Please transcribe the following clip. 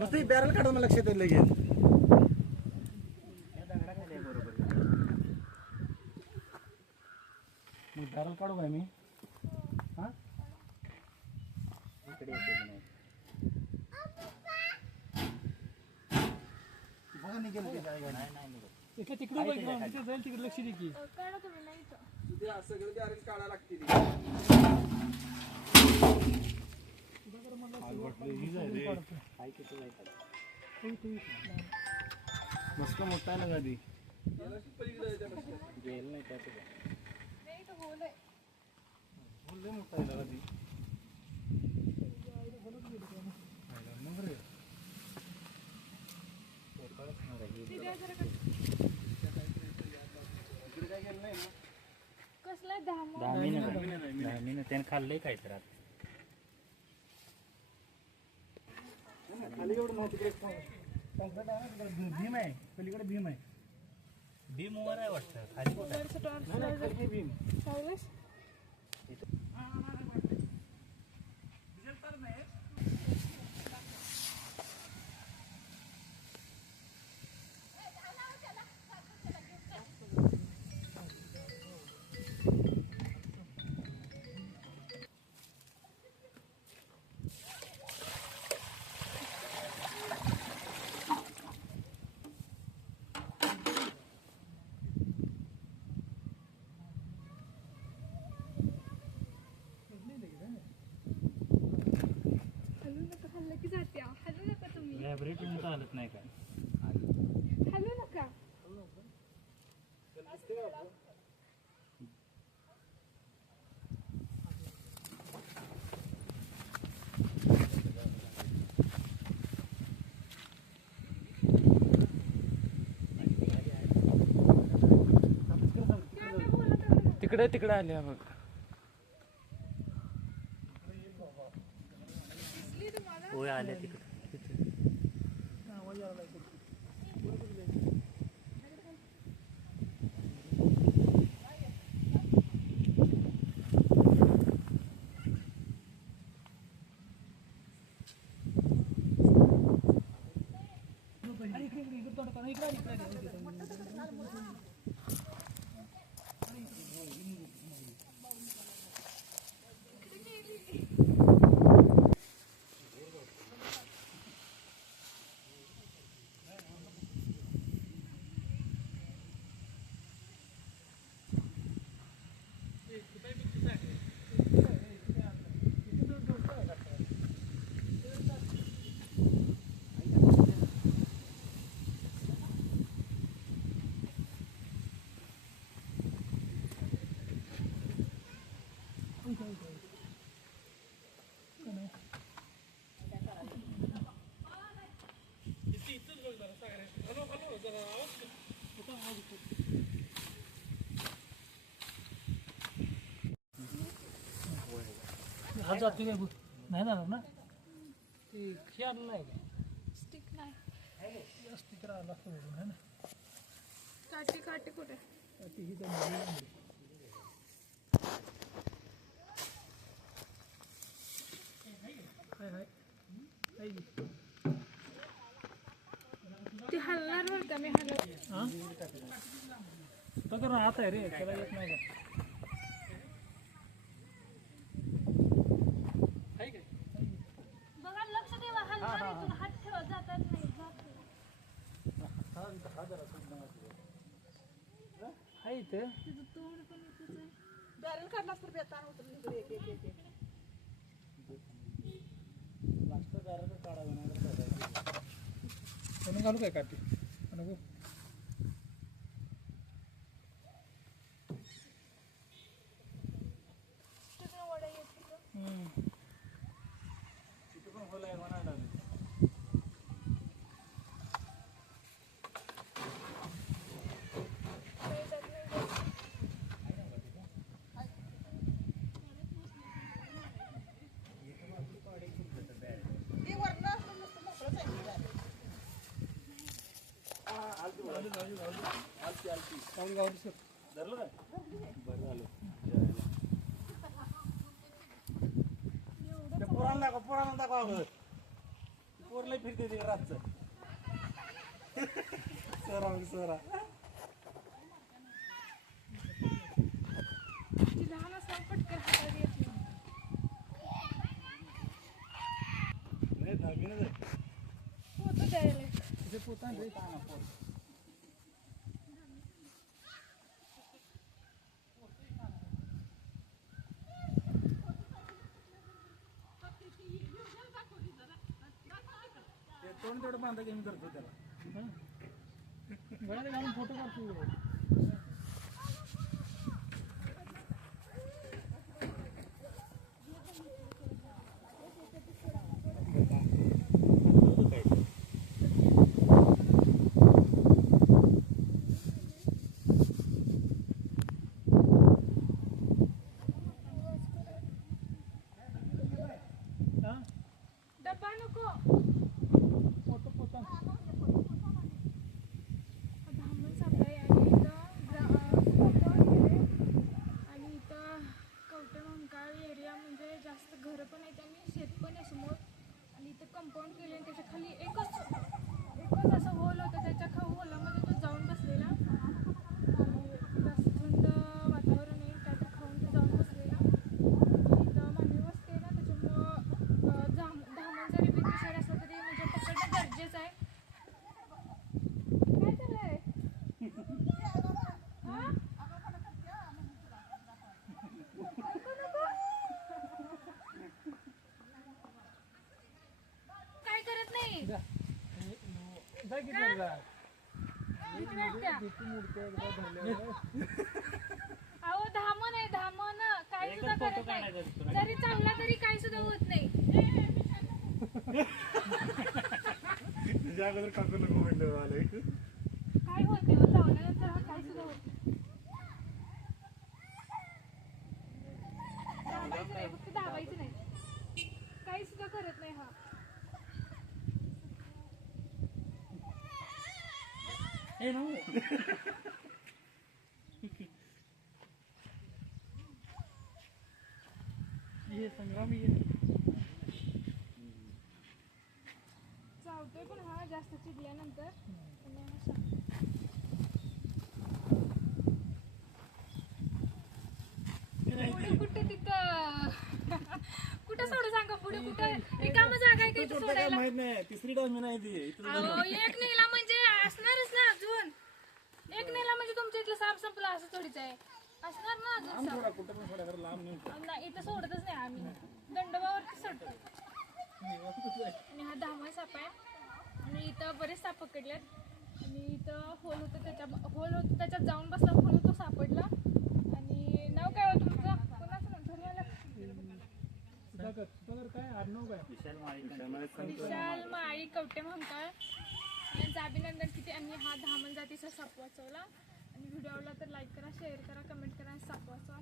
नुसतं बॅरल काढून लक्षात येईल लगेच. मग बॅरल काढू काय मी? हा? बघा निघेल. इकडे तिकडे बघ तिथे जाईल तिकडे लक्ष दे की. काढा तुम्ही नाही इथं. मस्त मोठा आहे ना गाडी नाही। इथं होल आहे. लय मोठा आहे ना गाडी ती द्या जरा का- कसला धाम धामीनं त्यानं खाल्लंय काय तर आता खाली एवढं नव्हतं तिकडे concrete आहे ना, तिकडे भीम आहे. पलीकडे भीम आहे. भीम वर आहे वाटतं. खाली भीम. चालत नाही काय? हलू नका. तिकडे तिकडे बघ दिसली तुम्हाला? होय आल्या तिकडे. ಮೈಯಾರ हा जातो बघ. नाही जाणार ना? ते आणलं नाही. स्टिक नाही. तिकडे आला असतं बघून ना? काटे काटे कुठे? ती ही की. ते हलणार बरं का? मी हलत हा? तो कर हात आहे रे त्याला येत नाही का हाय काय बघा लक्ष देवा हलणार इथून हात ठेवा जातात नाही जात नाही. हाय इथं. तिचं तोंड पण इथंच आहे. म्हणून घालू काय काठी? नको तिथं वड्या येत तिथं. हम्म. तिथे पण खोल आहे म्हणायला लागले. नाही जात नाही जात. धरलं काय बरं झालं पोरांना दाखवा पोरांना दाखवा अगोदर पोरला फिरते ते रातचं सरा सरा ती लहान नाही पोता रे ते तोंड तेवढं करतो त्याला. गळ्यात घालून फोटो काढतो हा डब्बा नको फोटो पोता धामण सापळे आणि इथं ग्रा- अं, फोटो वगैरे आणि इथं कवटे मंकाळ एरिया म्हणजे जास्त घरं पण आहेत आणि शेत पण आहे समोर आणि इथं कंपाऊंड केले आणि त्याच्याखाली एकच एकच असं होल होतं त्याच्या खा होलामध्ये तो जाऊन बसलेला आणि जास्त थंड वातावरण आहे काय तर खाऊन तो जाऊन बसलेला आणि इथं मानवी वस्ती आहे ना त्याच्यामुळं अं, धाम धामण जरी बी पिशाड असलं तरी म्हणजे पकडणं गरजेचं आहे काय चाललंय हा? नको, नको. काय करत नाही जा जा की जरा जा भीती वाटत्या. भीती मूर्ती एकदा धरल्यावर अहो धामण आहे धामण. काय एकच सुद्धा करत नाही. जरी चालला तरी काय सुद्धा होत नाही. अगोदर काकू नको म्हणलं आलंय काय होत नाही हो, चावल्यानंतर हा काय सुद्धा होत नाही. धावायचं नाही फक्त धावायचं नाही. काही सुद्धा करत नाही हा. ए नो ये संग्राम चावतोय पण हा जास्त चिडल्यानंतर हा कुठे तिथं? कुठं सोडू सांगा? पुढे कुठं? रिकामं जागा आहे का इथं सोडायला? माहीत नाही. तिसरी टाइम नाही ती. इथं अहो एक नेला म्हणजे एक नेला म्हणजे तुमच्या इथलं साप संपला असं थोडीच आहे. असणार ना अजून साप? थोडा कुठं पण थोडा लांब नेऊन नाही इथं सोडतच नाही आम्ही. दंडवावरती सोडतो? आणि हा दहावा साप आहे. आणि इथं बरेच साप पकडलेत. आणि इथं होल होतं त्याच्या होल होतं त्याच्यात जाऊन बसला म्हणून तो सापडला. आणि नाव काय होतं तुमचं? कोणाचं नाव? सुधाकर सुधाकर काय? आडनाव काय? विशाल माळी विशाल माळी कवटे म्हणतात यांचं अभिनंदन किती आणि हा धामण जातीचा साप वाचवला. आणि व्हिडिओला तर लाईक करा शेअर करा कमेंट करा आणि साप वाचवा.